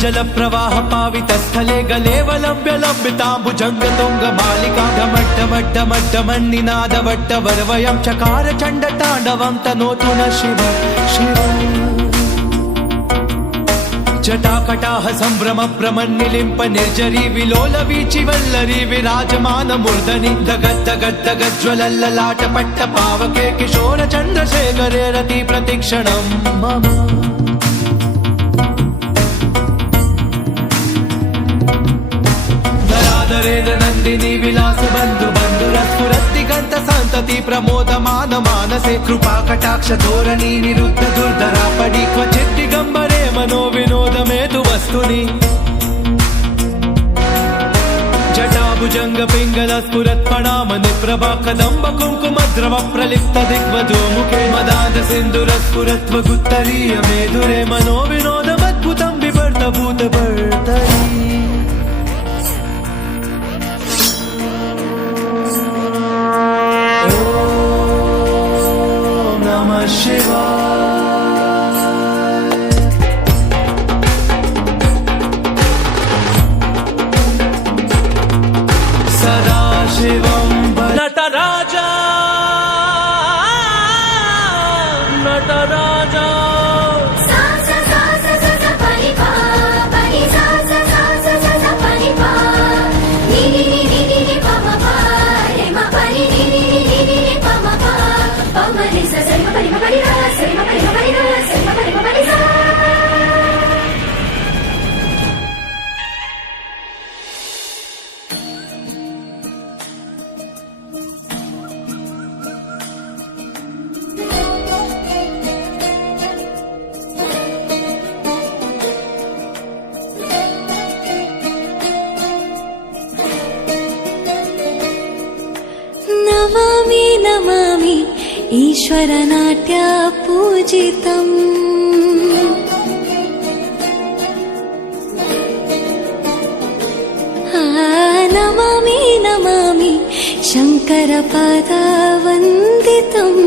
जल प्रवाह पावित स्थले गलेवलंब्य लंबितांबुजंग तुंग मालिका ढमड्ढमड्ढमड्ढमन्निनाद वट्टवर्वयं चकार चंड तांडवं तनोतु न शिव शिव जटाकटाह संभ्रम प्रमन्निलिंप निर्जरी विलोल वीचि वल्लरी विराजमान मूर्धनि दगद्दगद्दगज्ज्वलल्ललाट पट्ट पावके किशोर चंद्रशेखरे रति प्रतिक्षणं मम नंदिनी विलास बंधु बंधुरस्फुरद्दिगंत संतति प्रमोदमान मानसे कृपा कटाक्ष धोरणी निरुद्ध दुर्धरापडी क्वचित् दिगंबरे मनो विनोद मेतु वस्तुनि जटाभुजंग पिंगल स्फुरत्पणाम निप्रभा कदंब कुंकुम द्रव प्रलिप्त दिग्वजो मुखे मदाद सिंधुर स्फुरत्वगुत्तरीय मेधुरे मनो विनोदमद्भुतं बिभर्त भूत भर्तरी सदाशिवं नटराजा नटराजा नमामि नमामि ईश्वर नाट्य पूजितम् नमामि नमामि शंकर पद वंदितम्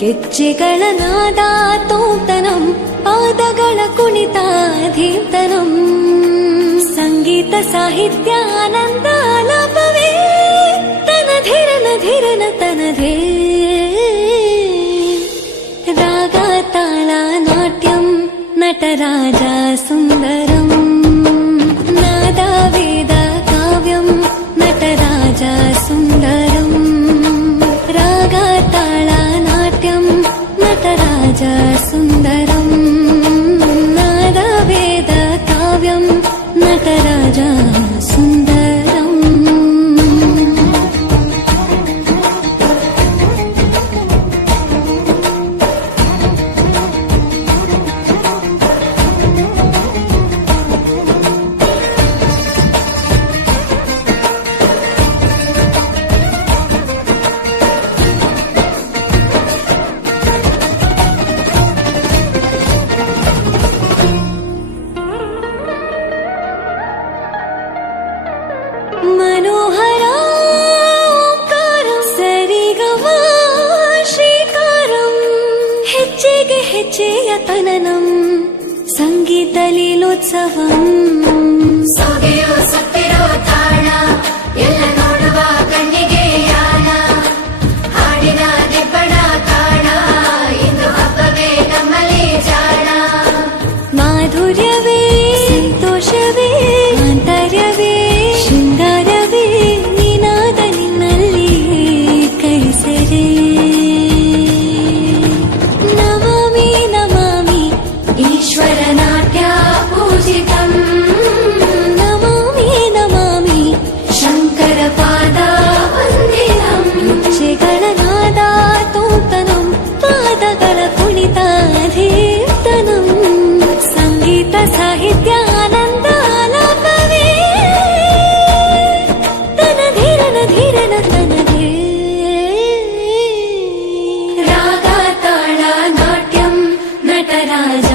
ಗೆಜ್ಜೆಗಳ ನಾದ ತೋಂತನಂ ಪಾದಗಳ ಕುಣಿತ ಧೀಂತನಂ ಸಂಗೀತ ಸಾಹಿತ್ಯ ಆನಂದ ಆಲಾಪವೇ ತನಧಿರನ ಧಿರನ ತನಧೇ ರಾಗ ತಾಳ ನಾಟ್ಯಂ ನಟರಾಜ ಸುಂದರಂ ನಾದ ವೇದ ಕಾವ್ಯಂ ನಟರಾಜ ಸುಂದರಂ ರಾಗ ತಾಳ ನಾಟ್ಯಂ ನಟರಾಜ ಸುಂದರಂ ನಾದ ವೇದ ಕಾವ್ಯಂ ನಟರಾಜ ಸುಂದರಂ मनोहरा ओंकारं सरिगमा श्रीकारं ಹೆಜ್ಜೆಗೆ ಹೆಜ್ಜೆಯ ತನನಂ ಸಂಗೀತ ಲೀಲೋತ್ಸವಂ ಸೊಗೆಯೋ ಸತ್ತಿರೋ ತಾಣ ಎಲ್ಲ ನೋಡುವ ಕಣ್ಣಿಗೆ ಯಾನ ಹಾಡಿನ ದಿಬ್ಬಣ ಕಾಣ ಇಂದು ಹಬ್ಬವೇ ನಮ್ಮಲ್ಲಿ ಜಾಣ ಮಾಧುರ್ಯವೇ ಸಂತೋಷವೇ ಆಂತರ್ಯವೇ ಶೃಂಗಾರವೇ ನಿನಾದ ನಿನ್ನಲ್ಲಿ ಕೈಸರೆ ನಮಾಮಿ ನಮಾಮಿ ಈಶ್ವರ ನಾಟ್ಯ ಪೂಜಿತಂ ಸಾಹಿತ್ಯ ಆನಂದ ಆಲಾಪವೇ ತನ ಧೀರನ ಧೀರನ ತನದೇ ರಾಗ ತಾಳ ನಾಟ್ಯಂ ನಟರಾಜ